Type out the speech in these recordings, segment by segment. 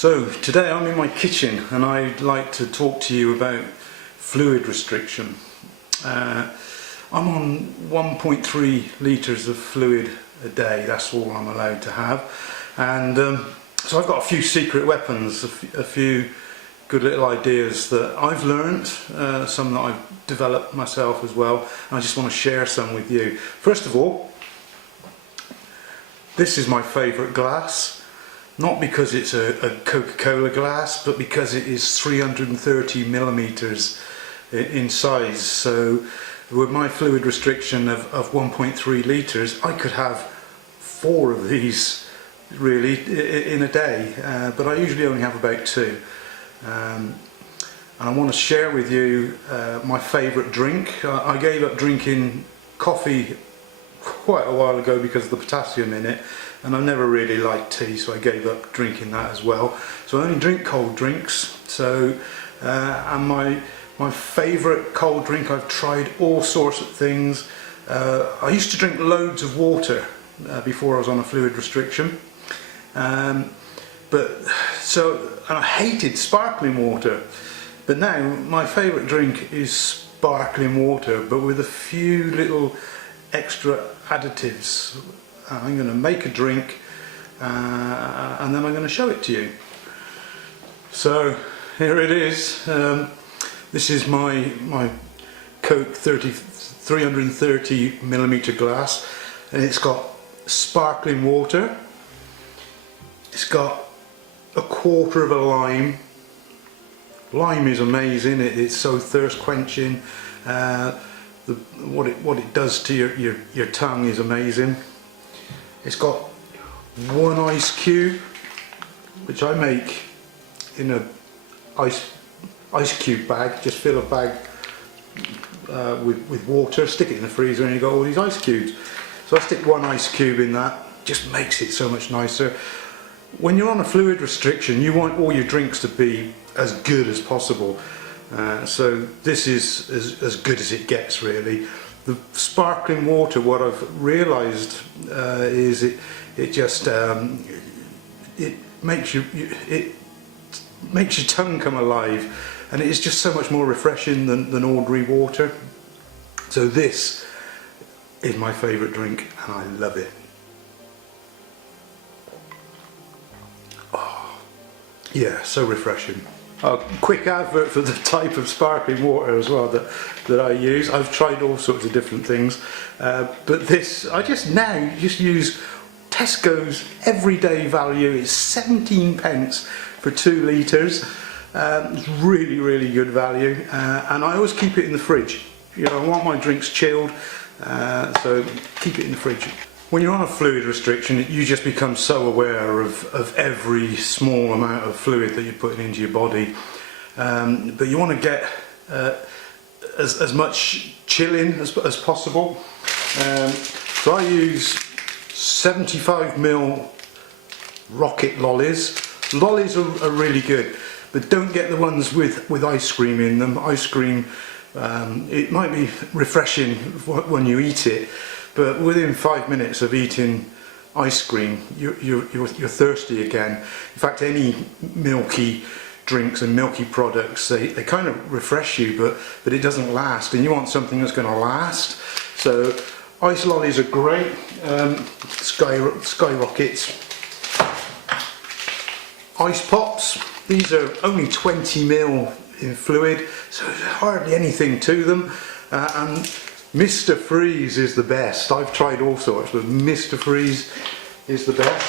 So today I'm in my kitchen and I'd like to talk to you about fluid restriction. I'm on 1.3 litres of fluid a day, that's all I'm allowed to have. And so I've got a few secret weapons, a few good little ideas that I've learned, some that I've developed myself as well, and I just want to share some with you. First of all, this is my favourite glass. Not because it's a Coca-Cola glass, but because it is 330 millimeters in size. So with my fluid restriction of 1.3 litres, I could have 4 of these really in a day, but I usually only have about 2. And I want to share with you my favourite drink. I gave up drinking coffee quite a while ago because of the potassium in it, and I've never really liked tea, so I gave up drinking that as well. So I only drink cold drinks. So and my favourite cold drink, I've tried all sorts of things. I used to drink loads of water before I was on a fluid restriction, and I hated sparkling water, but now my favourite drink is sparkling water, but with a few little extra additives. I'm going to make a drink and then I'm going to show it to you. So here it is. This is my Coke 330 millimeter glass, and it's got sparkling water. It's got a quarter of a lime. Lime is amazing. It's so thirst quenching. What it does to your tongue is amazing. It's got 1 ice cube, which I make in a ice cube bag. Just fill a bag with water, stick it in the freezer, and you got all these ice cubes. So I stick 1 ice cube in that. Just makes it so much nicer. When you're on a fluid restriction, you want all your drinks to be as good as possible. So this is as good as it gets, really. The sparkling water, what I've realised is it makes your tongue come alive, and it is just so much more refreshing than ordinary water. So this is my favourite drink, and I love it. Oh, yeah, so refreshing. A quick advert for the type of sparkling water as well that I use. I've tried all sorts of different things, but this, I just use Tesco's everyday value. It's 17 pence for 2 litres. It's really good value, and I always keep it in the fridge. You know, I want my drinks chilled, so keep it in the fridge. When you're on a fluid restriction, you just become so aware of every small amount of fluid that you're putting into your body. But you want to get as much chilling as possible. So I use 75ml rocket lollies. Lollies are really good, but don't get the ones with ice cream in them. Ice cream, it might be refreshing when you eat it, but within 5 minutes of eating ice cream, you're thirsty again. In fact, any milky drinks and milky products, they kind of refresh you, but it doesn't last, and you want something that's going to last. So ice lollies are great. Skyrockets. Ice pops, these are only 20ml in fluid, so there's hardly anything to them. And Mr. Freeze is the best. I've tried all sorts, but Mr. Freeze is the best.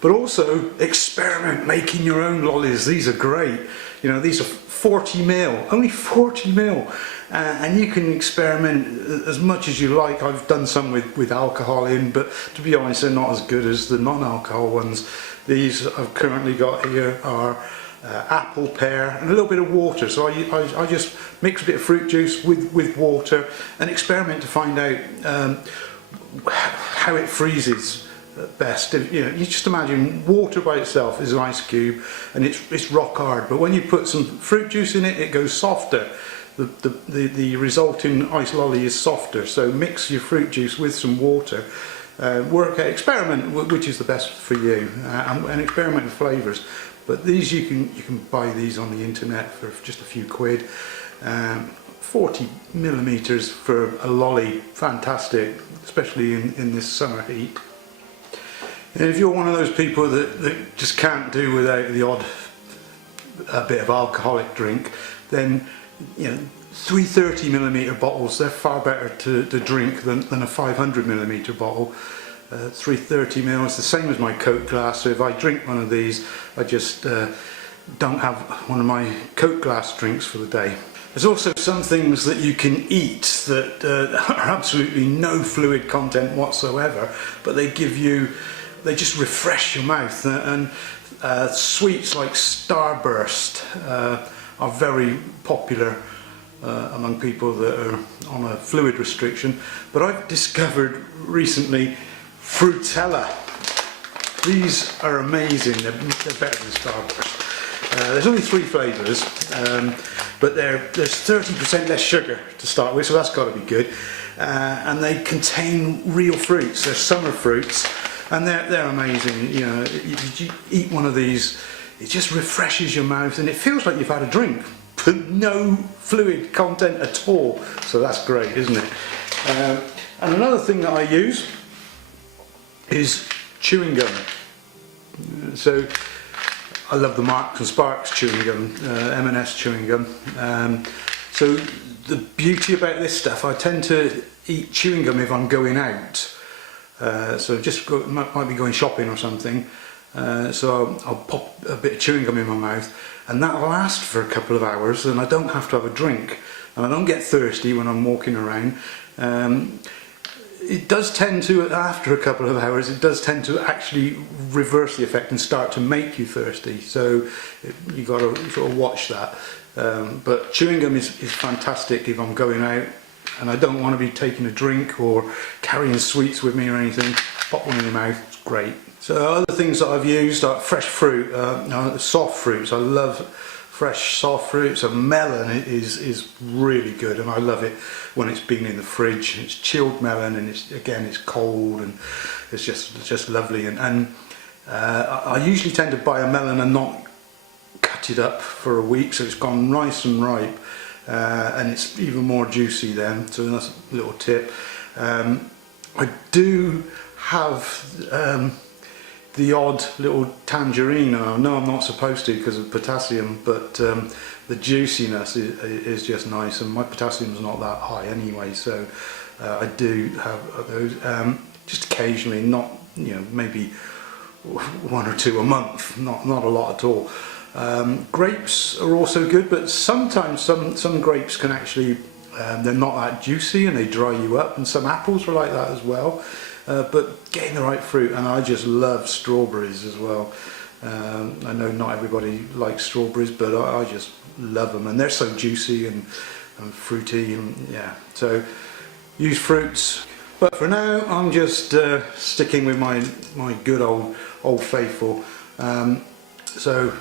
But also experiment making your own lollies. These are great. You know, these are 40ml, only 40ml, and you can experiment as much as you like. I've done some with alcohol in, but to be honest, they're not as good as the non-alcohol ones. These I've currently got here are apple, pear, and a little bit of water. So I just mix a bit of fruit juice with water and experiment to find out how it freezes best. You know, you just imagine water by itself is an ice cube, and it's rock hard. But when you put some fruit juice in it, it goes softer. The resulting ice lolly is softer. So mix your fruit juice with some water, work out, experiment which is the best for you, and experiment with flavours. But these you can buy these on the internet for just a few quid. 40 millimeters for a lolly, fantastic, especially in this summer heat. And if you're one of those people that just can't do without the odd bit of alcoholic drink, then 330 millimeter bottles, they're far better to drink than a 500 millimeter bottle. 330 ml is the same as my Coke glass, so if I drink one of these, I just don't have one of my Coke glass drinks for the day. There's also some things that you can eat that are absolutely no fluid content whatsoever, but they just refresh your mouth. And sweets like Starburst are very popular among people that are on a fluid restriction. But I've discovered recently Fruitella. These are amazing, they're better than Starburst. There's only 3 flavours, but there's 30% less sugar to start with, so that's got to be good. And they contain real fruits, they're summer fruits, and they're amazing. You eat one of these, it just refreshes your mouth and it feels like you've had a drink, but no fluid content at all, so that's great, isn't it? And another thing that I use is chewing gum. So I love the Marks and Sparks chewing gum, M&S chewing gum. So the beauty about this stuff, I tend to eat chewing gum if I'm going out. So might be going shopping or something. So I'll pop a bit of chewing gum in my mouth, and that'll last for a couple of hours, and I don't have to have a drink, and I don't get thirsty when I'm walking around. It does tend to, after a couple of hours, it does tend to actually reverse the effect and start to make you thirsty. So you've got to sort of watch that. But chewing gum is fantastic if I'm going out and I don't want to be taking a drink or carrying sweets with me or anything. Pop one in your mouth, it's great. So other things that I've used are fresh fruit, soft fruits. I love fresh soft fruits. A melon is really good, and I love it when it's been in the fridge. It's chilled melon, and it's cold, and it's just lovely. And I usually tend to buy a melon and not cut it up for a week, so it's gone nice and ripe, and it's even more juicy then. So that's a little tip. I do have the odd little tangerine. I know I'm not supposed to because of potassium, but the juiciness is just nice, and my potassium's not that high anyway, so I do have those just occasionally, not maybe 1 or 2 a month, not a lot at all. Grapes are also good, but sometimes some grapes can actually they're not that juicy and they dry you up, and some apples are like that as well. But getting the right fruit, and I just love strawberries as well. I know not everybody likes strawberries, but I just love them, and they're so juicy and fruity, and yeah. So use fruits. But for now, I'm just sticking with my good old faithful. So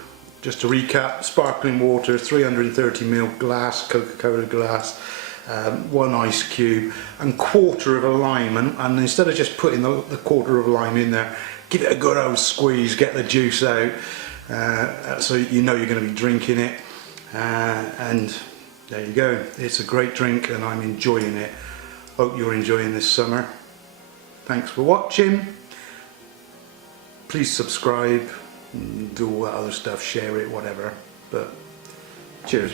just to recap: sparkling water, 330ml glass, Coca-Cola glass. 1 ice cube and 1/4 of a lime, and instead of just putting the 1/4 of a lime in there, give it a good old squeeze, get the juice out, so you know you're going to be drinking it, and there you go. It's a great drink and I'm enjoying it. Hope you're enjoying this summer. Thanks for watching. Please subscribe, do all that other stuff, share it, whatever, but cheers.